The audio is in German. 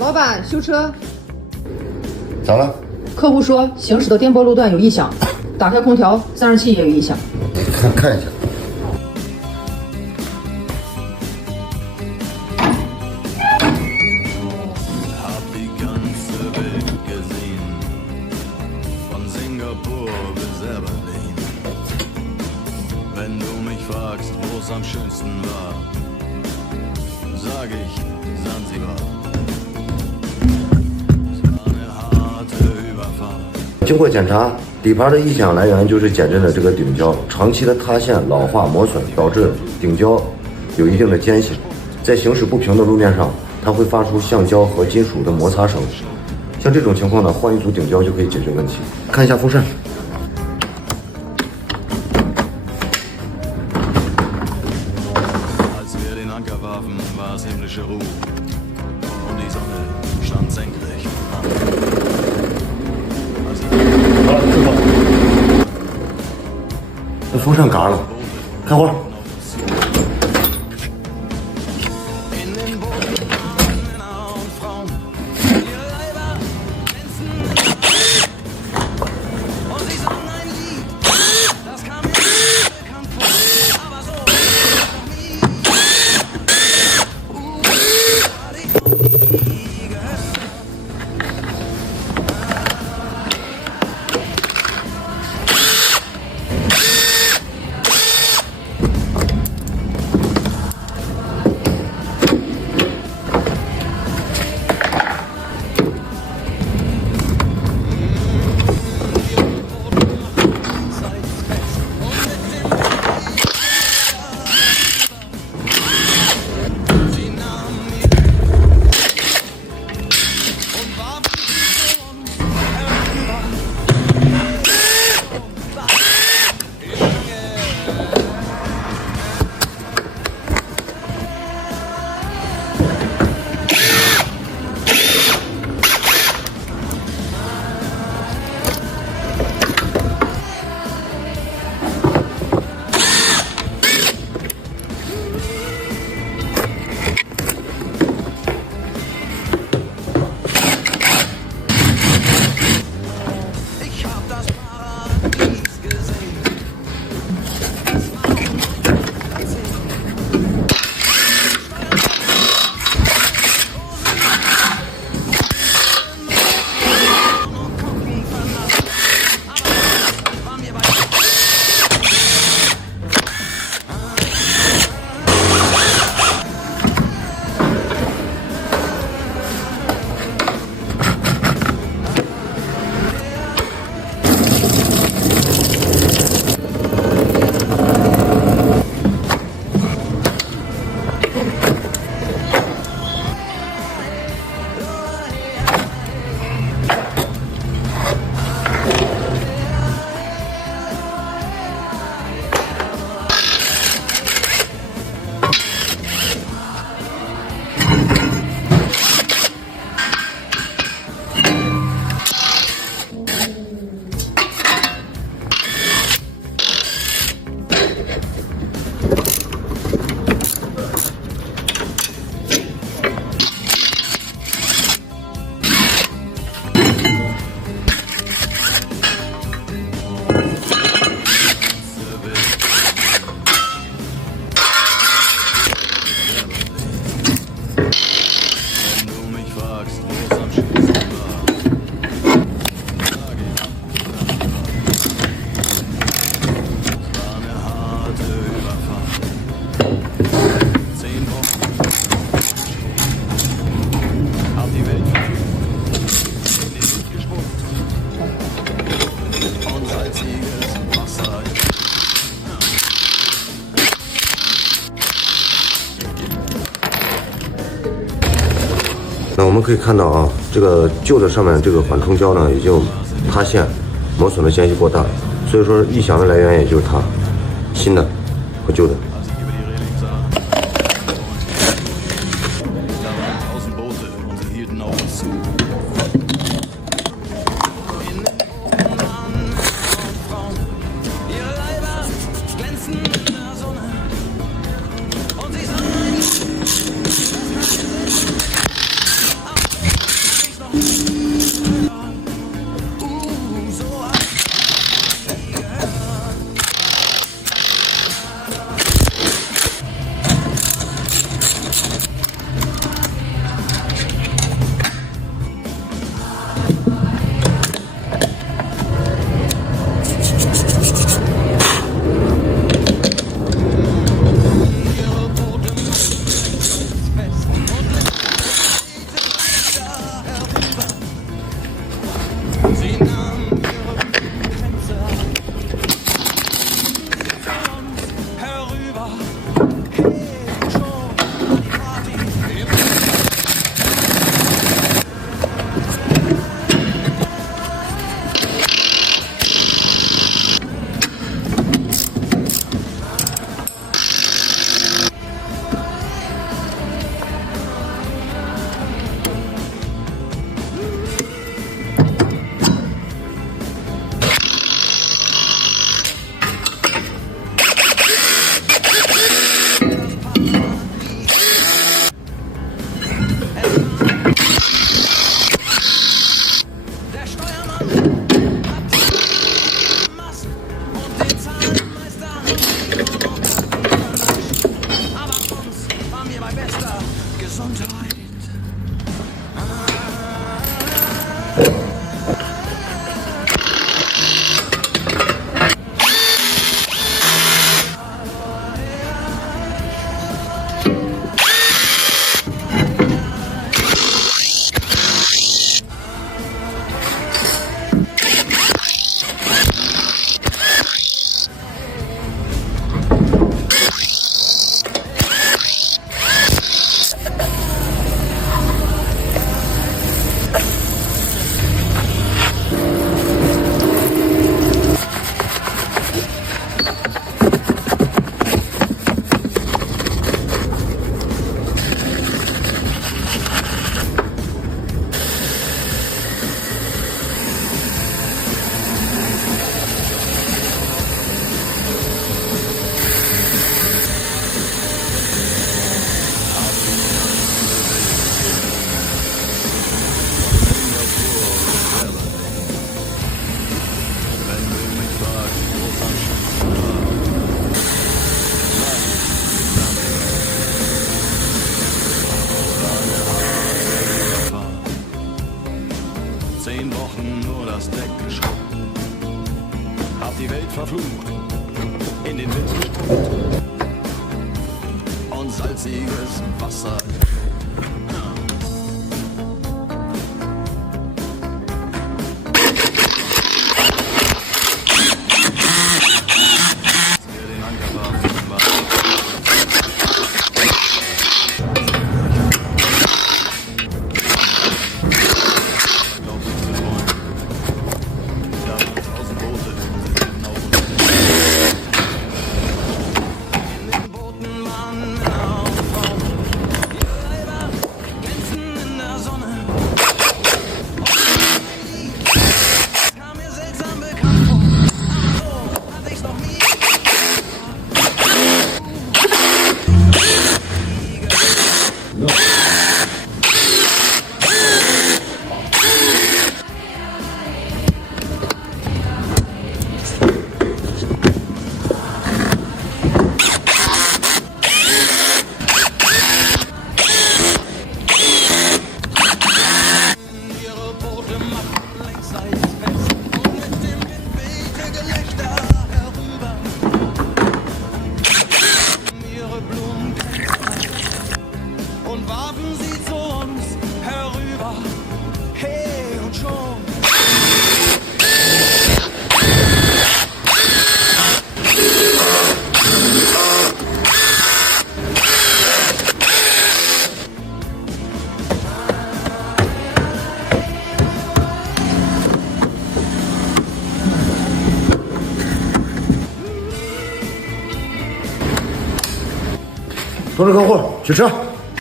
老板，修车。咋了？客户说行驶的颠簸路段有异响，打开空调，散热器也有异响。看一下。Am schönsten war, sag ich Sansibar. Es war eine harte Überfahrt. 经过检查，底盘的异响来源就是减震的这个顶胶长期的塌陷、老化、磨损，导致顶胶有一定的间隙，在行驶不平的路面上，它会发出橡胶和金属的摩擦声。像这种情况呢，换一组顶胶就可以解决问题。看一下风扇。War es himmlische Ruhe und die Sonne stand senkrecht am Himmel. 这风扇嘎了，开花。那我们可以看到啊，这个旧的上面这个缓冲胶呢已经塌陷，磨损的间隙过大，所以说异响的来源也就是它，新的和旧的。10 Wochen nur das Deck geschrubbt. Hab die Welt verflucht, in den Wind gespuckt und salziges Wasser. Und warfen sie zu uns herüber, hey und schon.通知客户取车。